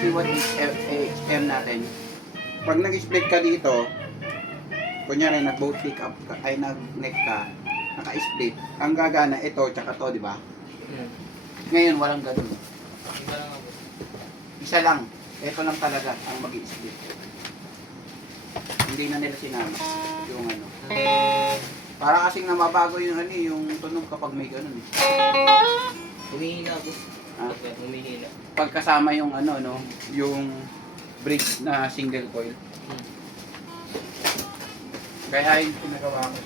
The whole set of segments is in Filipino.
61XM natin. Pag nag-split ka dito, kunyari nag-boat pick up ka, ay nag-neck ka, naka-split, ang gagana ito tsaka to, di ba? Ngayon walang ganun. Isa lang. Ito lang talaga ang mag-split. Hindi na nila sinama yung ano. Para kasing namabago yung ano, yung tunog kapag may ganun. Humihina ako. Ah? Humihina. Pagkasama yung ano, no, yung bridge na single coil. Kaya yung pinagawa ko.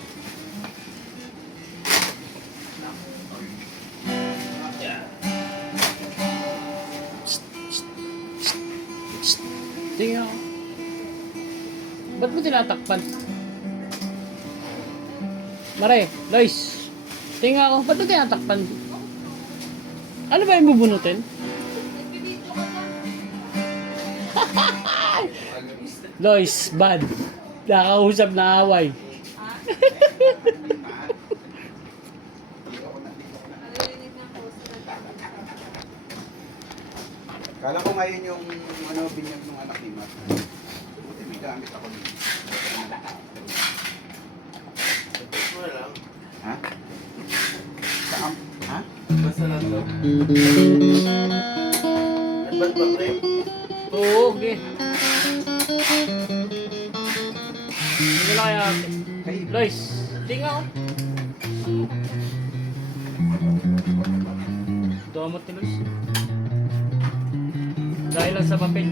Tingnan ako. Ba't mo tinatakpan? Mare, Lois. Tingnan ako. Ba't mo tinatakpan? Ano ba yung bubunutin? Lois, bad. Nakausap na away. Kala ko ngayon yung ano, binyag ng anak ni Matt. Buti may gamit ako dito. Wala lang. Ha? Saan? Ha? Basta lang to. Nagbat ba, pre? Oo, okay. Hindi lang kaya. Kay Lois, tingnan ako. Domot ni Lois. Dahil lang sa papel.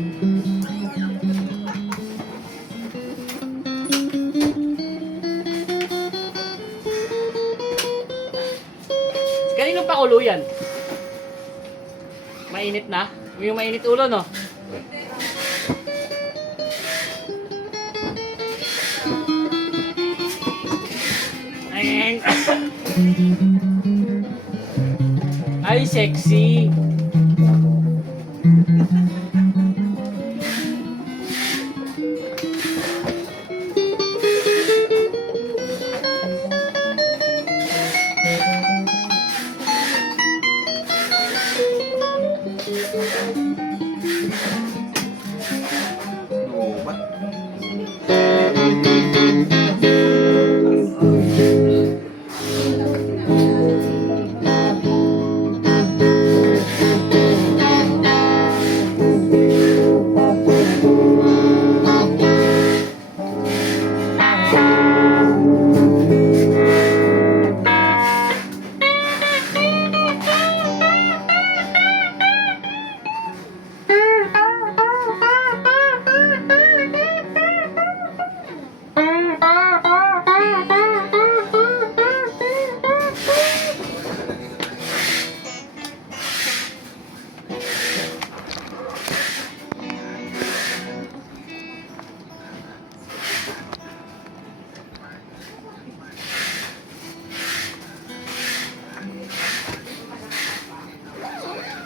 Kanino pakulo yan? Mainit na? Yung mainit ulo, no? Ay, sexy. Lubat.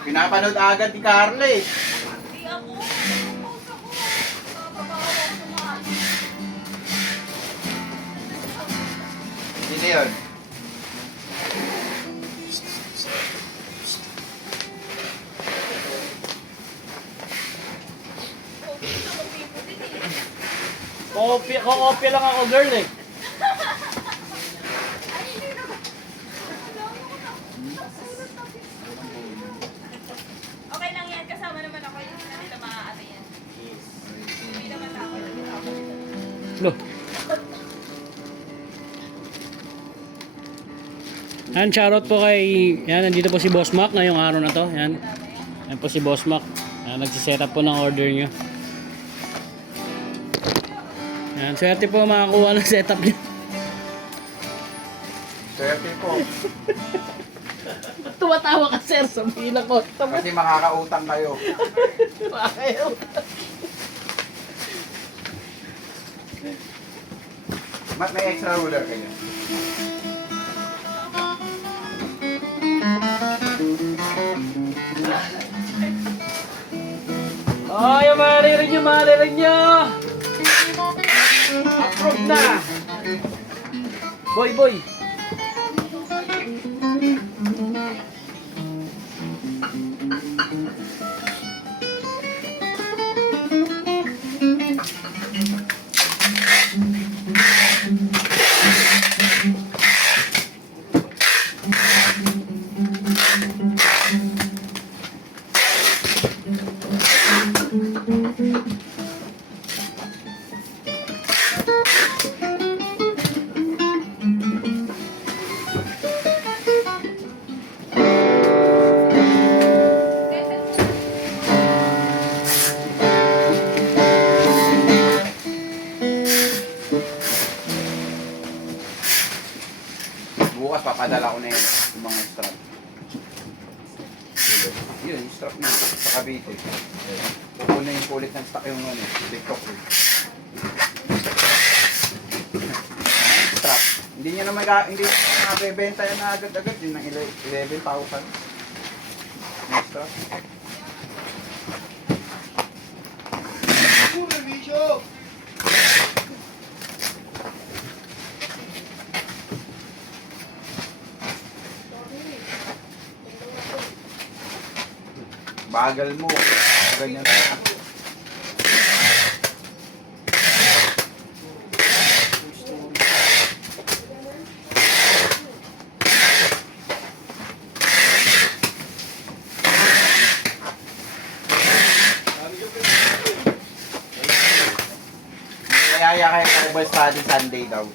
Pinapanood agad ni Carla eh. Sino yun? Ko-opya lang ako, girl eh. Okay lang yan, kasama naman ako yung hindi nila maaari yan. Hindi naman ako. Lo. Yan, shoutout po kay, yan, nandito po si Boss Mac ngayong araw na to. Yan. Yan po si Boss Mac. Yan, nagsiset up po ng order nyo. Yan, swerte po makakuha ng setup nyo. Swerte po. Tumatawa ka, sir, sabihin ako. Kasi makakautang kayo. Mat, may extra ruler kayo. Oh, yung maririn nyo. Approve na. Boy. Padala ko na yun, yung mga strap. Yun, yung strap na sa Cavite. Pupunin yung kulit ng stock yung ano, TikTok. Strap. Hindi nyo naman hindi nabebenta yan na agad-agad. Yun ng 11,000. Yung strap. Bagal mo. Ganyan ka. Kaya kayo Bible study Sunday daw.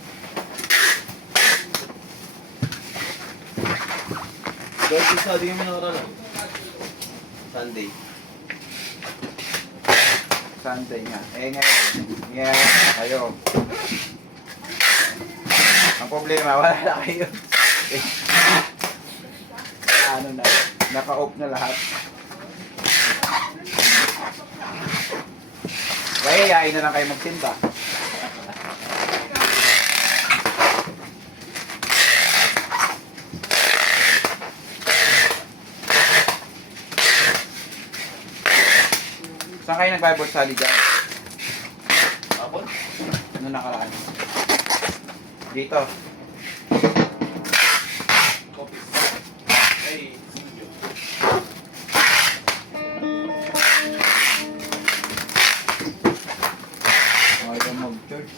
Dahil sabi kami nakaraan. Sunday. Sunday nga. Eh ngayon kayo. Ang problema, wala na kayo. Ano na, naka-off na lahat. Kaya yain na lang kayo magsimba. Saan kayo nag-Bible study dyan? Hapon? Ano nakaraan? Dito. Coffee. Ay, studio. Ayaw mag-church.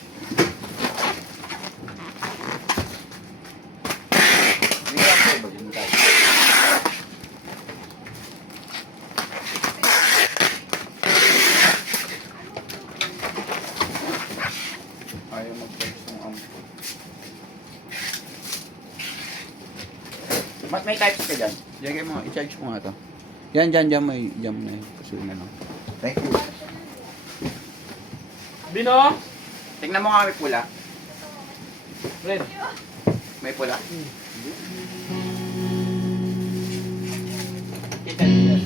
Hindi ka kayo mag-intay. Ayaw mag-church ng ampo. May types ka dyan. Diyan kayo mo, i-charge mo nga to. Yan, dyan may jam na yun. Pasuin na lang. Thank you. Bino? Tingnan mo nga may pula. Red. May pula. Kita niyo yan.